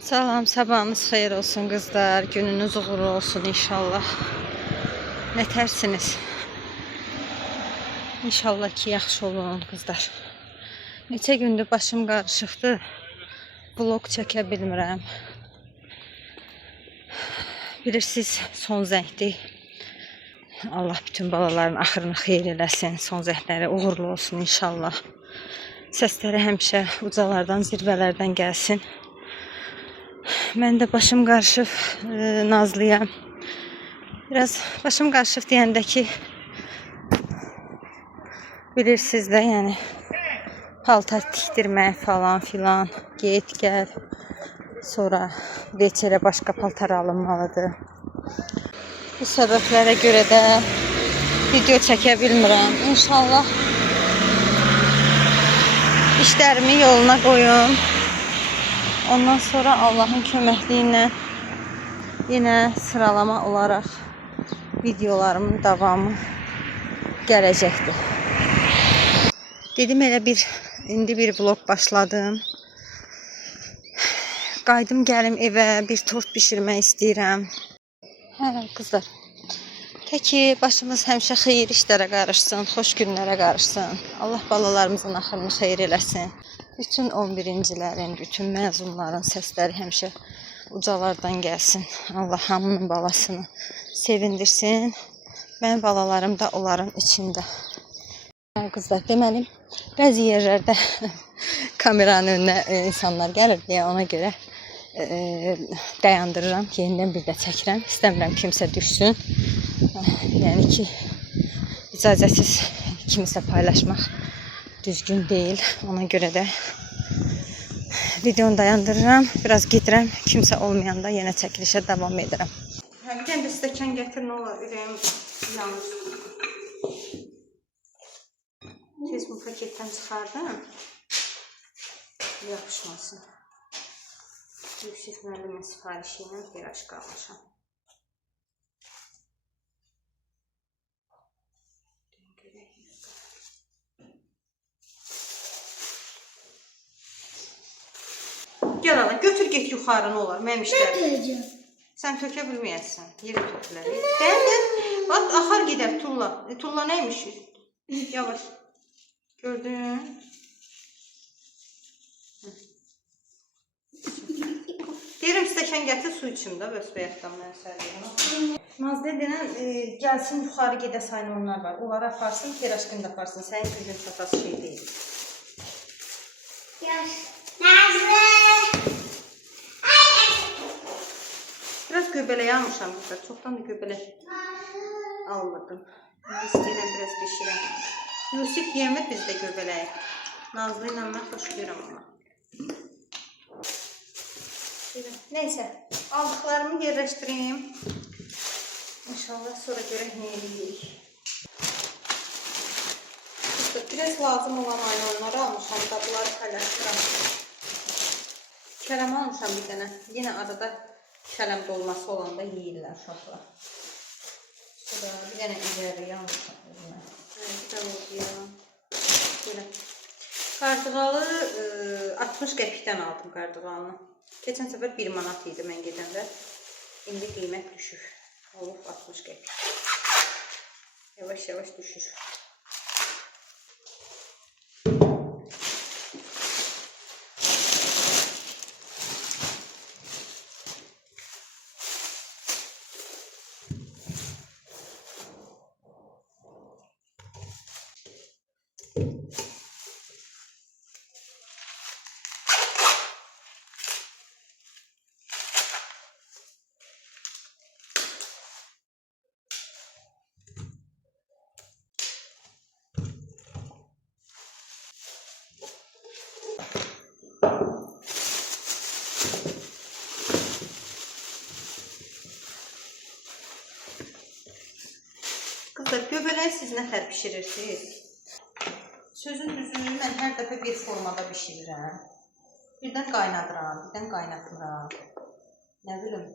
Salam, sabahınız xeyir olsun qızlar. Gününüz uğurlu olsun inşallah. Nətərsiniz? İnşallah ki, yaxşı olun qızlar. Neçə gündür başım qarışıqdır. Vlog çəkə bilmirəm. Bilirsiniz, son zəngdir. Allah bütün balaların axırını xeyir eləsin. Son zəngləri uğurlu olsun inşallah. Səsləri həmişə ucalardan, zirvələrdən gəlsin. Mən də başım qarışıb, nazlıyam. Biraz başım qarışıb deyəndə ki, bilirsiniz də, yəni paltar tikdirmək falan filan, get gəl. Sonra veçərə başqa paltar alınmalıdır. Bu səbəblərə görə də video çəkə bilmirəm. İnşallah işlərimi yoluna qoyum. Ondan sonra Allahın köməkliyi ilə yenə sıralama olaraq videolarımın davamı gələcəkdir. Dedim elə indi bir vlog başladım. Qaydım gəlim evə, bir tort bişirmək istəyirəm. Hə qızlar. Təki başımız həmişə xeyir işlərə qarışsın, xoş günlərə qarışsın. Allah balalarımızın axırını xeyir eləsin. Bütün 11-cilərin, bütün məzunların səsləri həmişə ucalardan gəlsin. Allah hamının balasını sevindirsin. Mənim balalarım da onların içində. Qızlar, deməli, bəzi yerlərdə kameranın önünə insanlar gəlir deyə ona görə dayandırıram ki, yenidən bir də çəkirəm. İstəmirəm kimsə düşsün. Yəni ki, icazəsiz kimisə paylaşmaq düzgün deyil. Ona görə də videonu dayandırıram. Biraz gedirəm. Kimsə olmayanda yenə çəkilişə davam edirəm. Bir dənə də stəkan gətir, nə olar, ürəyim yanır. Tez bu paketdən çıxardım. Yapışmasın. Yusif müəllimin sifarişi ilə bir aşk almışam. Gel ana, götür get yuxarı, nə olar, mənim işlərim. Sən tökə bilməyəsən, yeri tökülər. Dəndin, bax, axar gedər tulla. Tulla nəymiş? Yavaş. Gördün? Deyirəm, stəkan gətir, su içim də, bəs bəyəkdən mən sərliyəm. Nazlı denən, gəlsin yuxarı gedə sayılımlar var. Onları aparsın, piraşkını da aparsın. Sənin gücün çatası şey deyil. Nazlı! Biraz göbələk almışam burada. Çoxdan da göbələk almadım. İstəyirəm, biraz bişirəm. Yusif yemir bizdə göbələk. Nazlı ilə mən xoşlayıram ona. Neysə, aldıqlarımı yerləşdireyim. İnşallah sonra görək nə edirik. Biraz lazım olan aylonları almışam. Dadları paylaşıram. Kərəm almışam bir dənə. Yenə arada kələm dolması olanda yeyirlər uşaqlar. Sonra bir dənə üzəri almışam. Güzel oldu ya. Böyle. Qardıqalı 60 qəpikdən aldım qardıqalını. Keçən səfər 1 manat idi mən gedəndə. İndi qiymət düşür. Olub 60 qəpik. Yavaş-yavaş düşür. Kızlar, göbələyi siz nətər pişirirsiniz? Sözün düzü, mən hər dəfə bir formada pişirirəm. Birdən qaynadıram, birdən qaynatmıram. Nə bilim,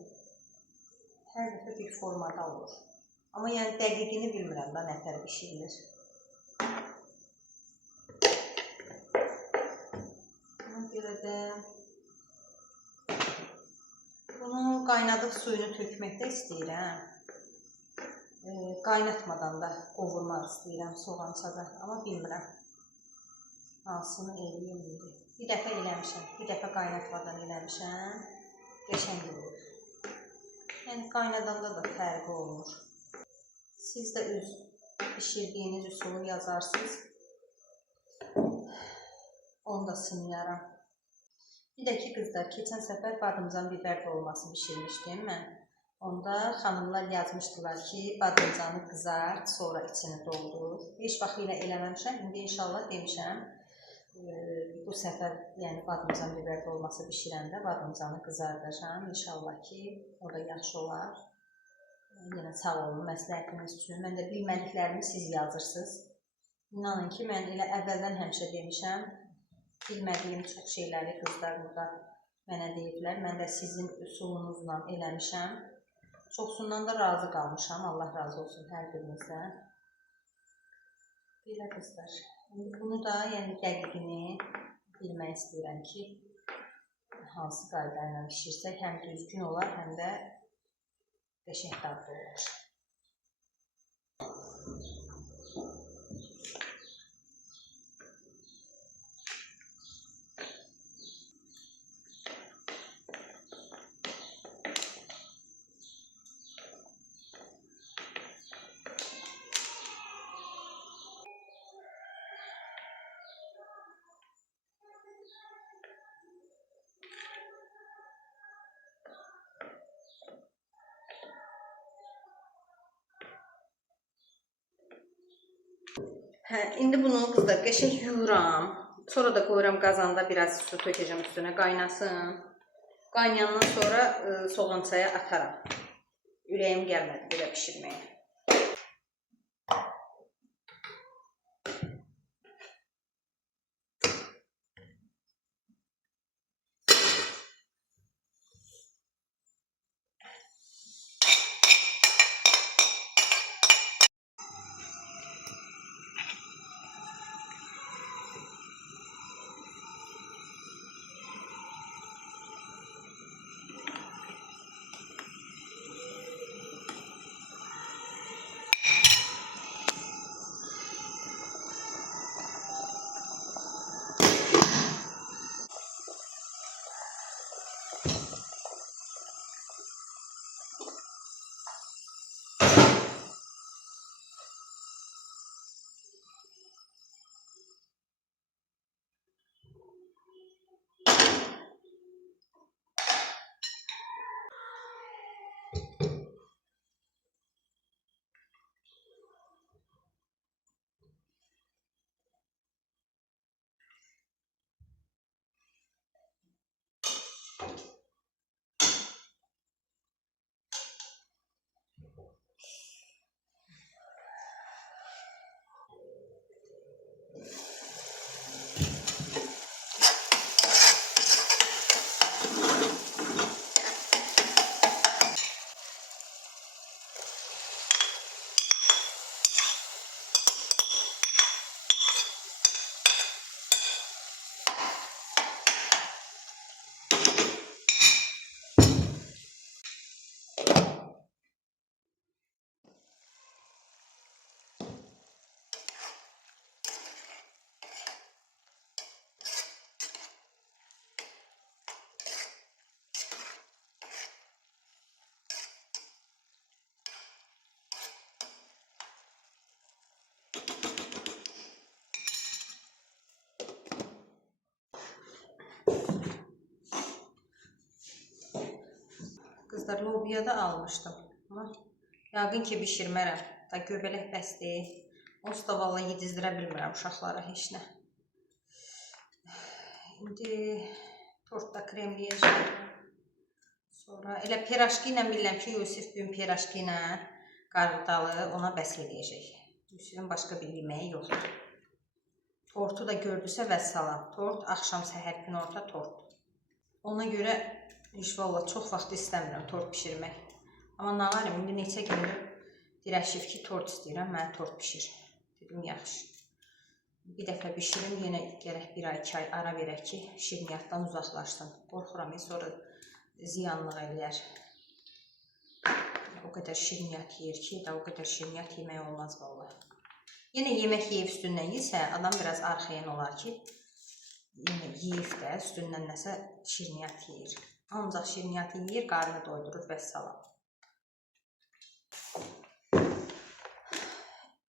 hər dəfə bir formada olur. Amma yəni dəqiqini bilmirəm da nətər pişirilir. Ona görə də Ancaq suyunu tökməkdə istəyirəm. Qaynatmadan da qovurmaq istəyirəm soğançada, amma bilmirəm hansını eləyim indi. Bir dəfə eləmişəm, bir dəfə qaynatmadan eləmişəm, qəşəng olur. Yəni qaynadanda da fərqi olur. Siz də öz pişirdiyiniz üsulu yazarsınız. Onu da sınayaram. Bir də ki qızlar, keçən səfər badımcan biber dolması bişirmişdim mən. Onda xanımlar yazmışdılar ki, badımcanı qızart, sonra içini doldur. Heç vaxt ilə eləməmişəm, indi inşallah demişəm. Bu səfər yəni badımcan biber dolması bişirəndə badımcanı qızardacağım. İnşallah ki, o da yaxşı olar. Yenə sağ olun məsləhətiniz üçün. Mən də bilmədiklərimi siz yazırsınız. İnanın ki, mən elə əvvəldən həmişə demişəm. Bilmədiyim çox şeyləri qızlar burada mənə deyiblər. Mən də sizin üsulunuzla eləmişəm. Çoxsundan da razı qalmışam. Allah razı olsun hər birinizdən. Belə qızlar. Bunu da yəni dəqiqini bilmək istəyirəm ki, hansı qayda ilə pişirsək həm düzgün olar, həm də qəşəng dadlı olur. İndi bunu qızlar qəşəng yuyuram. Sonra da qoyuram qazanda, biraz su tökəcəm üstünə, qaynasın. Qaynayandan sonra soğançaya ataram. Ürəyim gəlmədi belə pişirməyə. Qızlar, lobya da almışdım. Amma yəqin ki, bişirmərəm. Da göbələk bəs deyil. Onsuz da vallahi yedizdirə bilmirəm uşaqlara heç nə. İndi tortda kremləyəcəm. Sonra elə piraşki ilə bilirəm ki, Yusif gün piraşki ilə qarğıdalı ona bəs eləyəcək. Yusifin başqa bir yeməyi yoxdur. Tortu da gördüsə vəssalam. Tort, axşam səhər gün orta tort. Ona görə valla çox vaxt istəmirəm tort pişirmək. Amma nə varam, indi neçə gündür dirəşib ki, tort istəyirəm, mənə tort pişir. Dedim, yaxşı. Bir dəfə bişirim, yenə gərək 1 ay, 2 ay ara verək ki, şirniyyatdan uzaqlaşsın. Qorxuram, sonra ziyanlıq eləyər. qədər şirniyyat yeyir ki, o qədər şirniyyat yemək olmaz vallahi. Yenə yemək yeyib üstündən yesə, adam biraz arxayın olar ki, yenə yeyib də üstündən nəsə şirniyyat yeyir. Ancaq şirniyyat yeyir, qarnı doydurur və salam.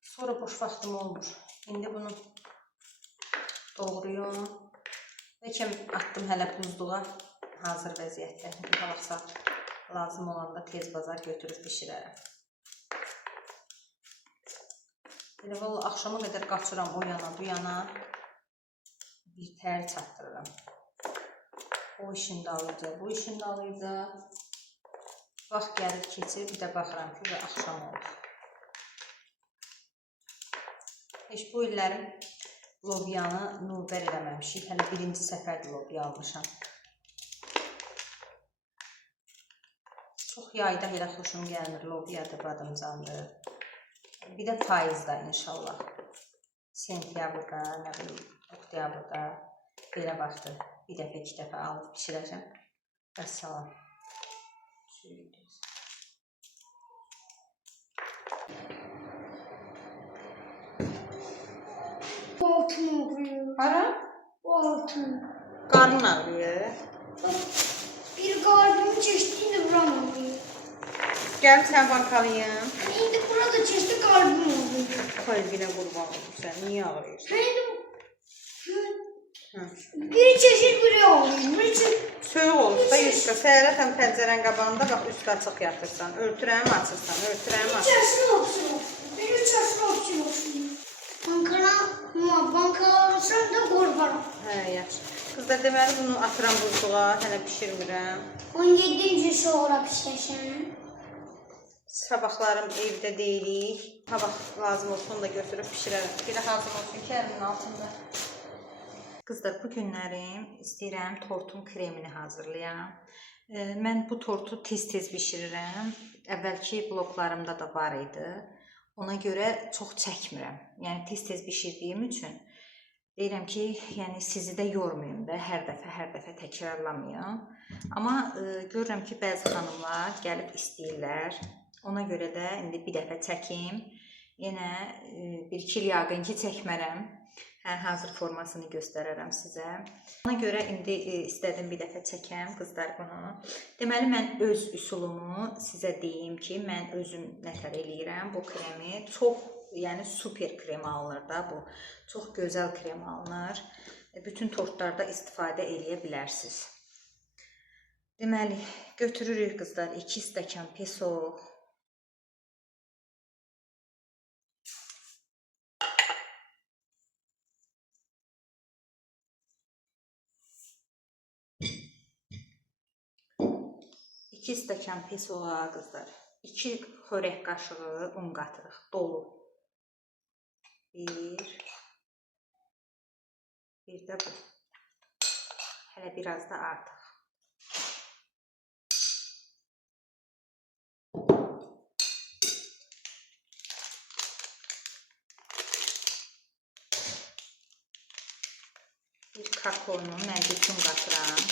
Sonra boş vaxtım olmur. İndi bunu doğruyum. Bəlkə atdım hələ buzluğa hazır vəziyyətdə. Nə vaxtsa lazım olanda tez bazar götürüb bişirərəm. Elə valla axşama qədər qaçıram o yana bu yana. Bir tər çatdırıram. O işin dalıyca, bu işin dalıyca. Vaxt gəlir keçir, bir də baxıram ki, və axşam olur. Heç bu illərim lobyanı növbər eləməmişik. Hələ birinci səfərdə lobya almışam. Çox yayda elə xoşum gəlmir. Lobyadır, badımcandır. Bir də payızda inşallah. Sentyabrda, nə bilim, oktyabrda belə vaxtı bir dəfə, iki dəfə alıb pişirəcəm. Vəssalam. Altın ağrıyor. Hara? Altın. Qarnın ağrıyor. Bir qarnımı keçdi, indi buram ağrıyor. Gəl sən bankalayım. İndi burada keçdi, qarnım ağrıyor. Qalbinə qurban olum sən. Niyə ağrıyırsan? Biri keçir, biri ağrıyor. Biri keçir. Soyuq olub da Yusra. Səhərə sən pəncərən qabağında bax üstü açıq yatırsan. Örtürəmi açırsan, örtürəmi açırsan. İçərisini oxşur. Bir içərisini oxşur. Bankalarsan da qorxaram. Hə, yaxşı. Qızlar, deməli bunu atıram buzluğa, hələ bişirmirəm. 17-ci sonra pişirəcəm. Sabahlarım evdə deyilik. Sabah lazım olsun da götürüb bişirərəm. Belə hazır olsun ki, əlimin altında. Qızlar, bu günlərim istəyirəm tortun kremini hazırlayam. Mən bu tortu tez-tez bişirirəm. Əvvəlki bloklarımda da var idi. Ona görə çox çəkmirəm. Yəni tez-tez bişirdiyim üçün deyirəm ki, yəni sizi də yormayım da, hər dəfə təkrarlamayım. Amma görürəm ki, bəzi xanımlar gəlib istəyirlər. Ona görə də indi bir dəfə çəkim. Yenə bir-iki il yaqın ki, çəkmərəm. Hazır formasını göstərərəm sizə. Ona görə indi istədim bir dəfə çəkəm qızlar bunu. Deməli, mən öz üsulumu sizə deyim ki, mən özüm nətər eləyirəm bu kremi. Çox, yəni super krem alınır da bu. Çox gözəl krem alınır. Bütün tortlarda istifadə eləyə bilərsiniz. Deməli, götürürük qızlar 2 stəkan peso. İki stəkan pesoğa qızlar, 2 xörək qaşığı un qatırıq, dolu. Bir də bu. Hələ biraz da artıq. Bir kakaonu mən bütün qatıram.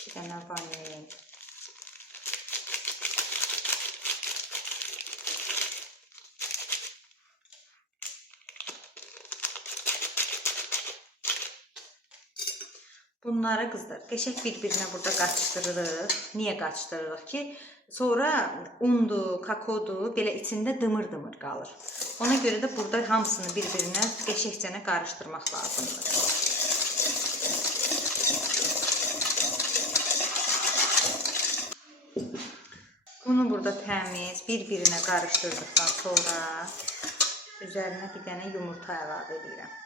Bir dənə vanil. Bunları qızlar qəşəng bir-birinə burada qaçışdırırıq. Niyə qaçışdırırıq ki, sonra undur, kakodur, belə içində dımır-dımır qalır. Ona görə də burada hamısını bir-birinə qəşəngcənə qarışdırmaq lazımdır. Bunu burada təmiz bir-birinə qarışdırdıqdan sonra üzərinə bir dənə yumurta əlavə edirəm.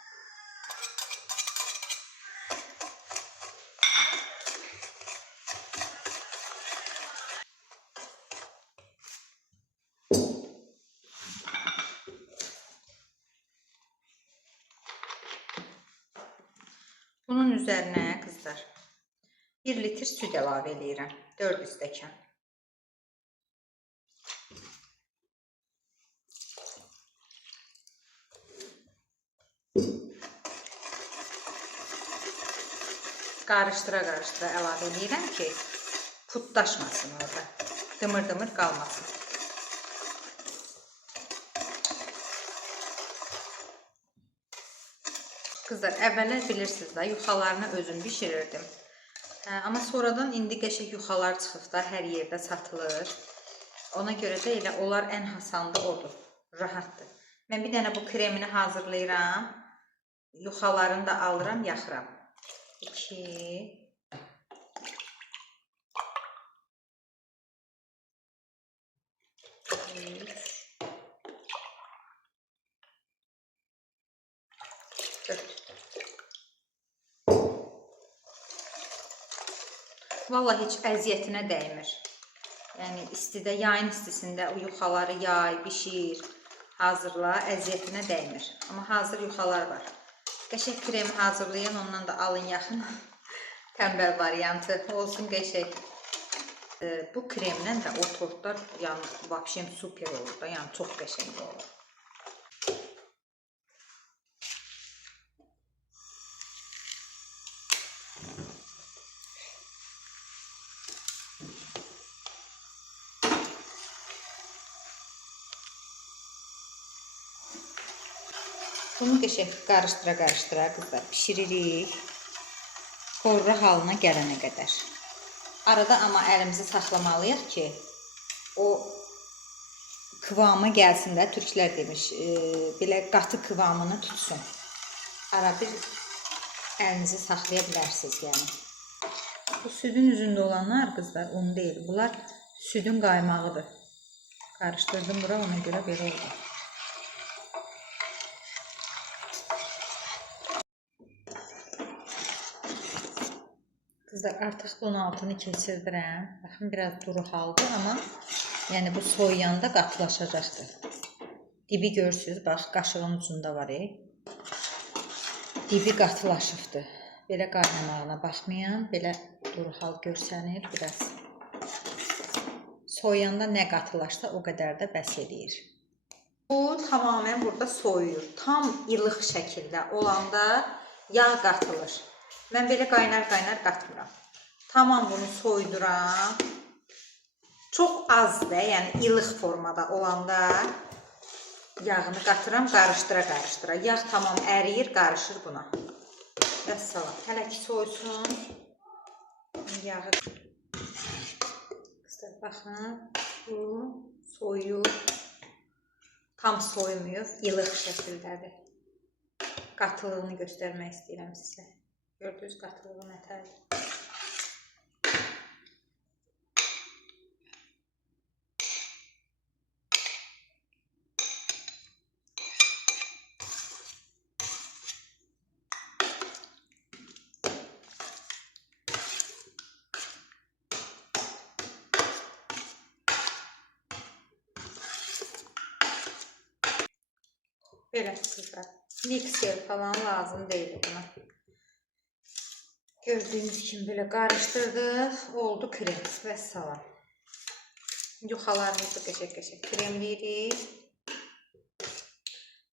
Bunun üzərinə qızlar 1 litr süd əlavə edirəm. 4 stəkan. qarışdıra-qarışdıra əlavə edirəm ki, putdaşmasın orada. Dımır-dımır qalmasın. Qızlar, əvvəllər bilirsiniz də, yuxalarını özüm bişirirdim. Amma sonradan indi qəşəng yuxalar çıxıb da, hər yerdə satılır. Ona görə də elə onlar ən hasandı odur, rahatdır. Mən bir dənə bu kremini hazırlayıram. Yuxalarını da alıram, yaxıram. 2 3 4. Vallahi heç əziyyətinə dəymir. Yəni istidə, yayın istisində o yuxaları yay, bişir, hazırla, əziyyətinə dəymir. Amma hazır yuxalar var. Qəşəng kremi hazırlayın, ondan da alın yaxın. Tənbəl variantı olsun qəşəng. Bu kremlə də o tortlar yəni vəbşəm super olur da, yəni çox qəşəng olur. Bunu qəşəng qarışdıra-qarışdıra qızlar pişiririk. Horra halına gələnə qədər. Arada amma əlimizi saxlamalıyıq ki, o kıvamı gəlsin də, türklər demiş, belə qatı kıvamını tutsun. Ara bir əlinizi saxlaya bilərsiniz yəni. Bu südün üzündə olanlar qızlar, onu deyil. Bunlar südün qaymağıdır. Qarışdırdım bura, ona görə belə oldu. Qızlar, artıq bunun altını keçirdirəm. Baxın, biraz duru haldır, amma yəni bu soyuyanda qatılaşacaqdır. Dibi görürsünüz, bax, qaşığın ucunda var. Dibi qatılaşıbdır. Belə qaynamağına baxmayan, belə duru hal görsənir biraz. Soyuyanda nə qatılaşsa o qədər də bəs edir. Bu tamamilə burada soyuyur. Tam ilıq şəkildə olanda yağ qatılır. Mən belə qaynar-qaynar qatmıram. Tamam bunu soyduram. Çox azdır, yəni ilıq formada olanda yağını qatıram, qarışdıra-qarışdıra. Yağ tamam əriyir, qarışır buna. Vəssalam. Hələ ki soysun. Yağı. Qızlar, baxın. Bu soyuyur. Tam soymuyor, ilıq şəkildədir. Qatılığını göstərmək istəyirəm sizə. Gördünüz qatılığı nətərdir. Belə qızlar, mikser falan lazım deyil buna. Gördüyünüz kimi belə qarışdırdıq, oldu krem. Vəssalam. Yuxalarımızı qəşəng-qəşəng kremləyirik.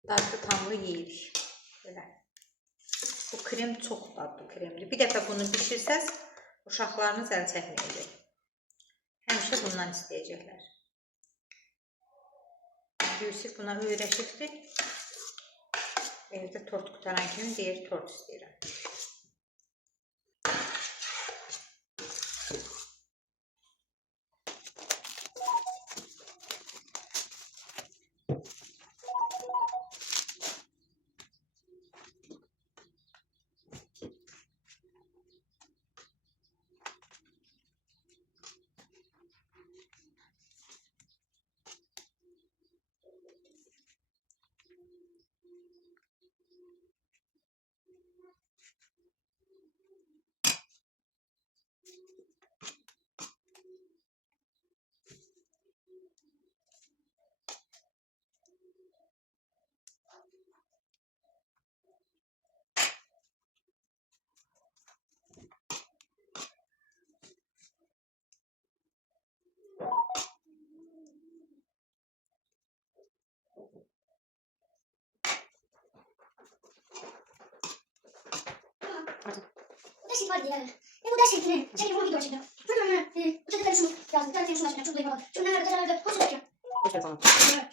Dadlı tamlı yeyirik. Belə. Bu krem çox dadlı kremdir. Bir dəfə bunu bişirsəz, uşaqlarınız əl çəkməyəcək. Həmişə bundan istəyəcəklər. Yusif buna öyrəşibdir. Evdə tort qutaran kimi deyir, tort istəyirəm. Bu da şey var diye. Bu da şey ne? Çekil bunu video çekin. Bu çocuklar şunu yazdı. Ben şunu açacağım. Çok duymadım. Şunları da hoş geldin. Hoş geldin.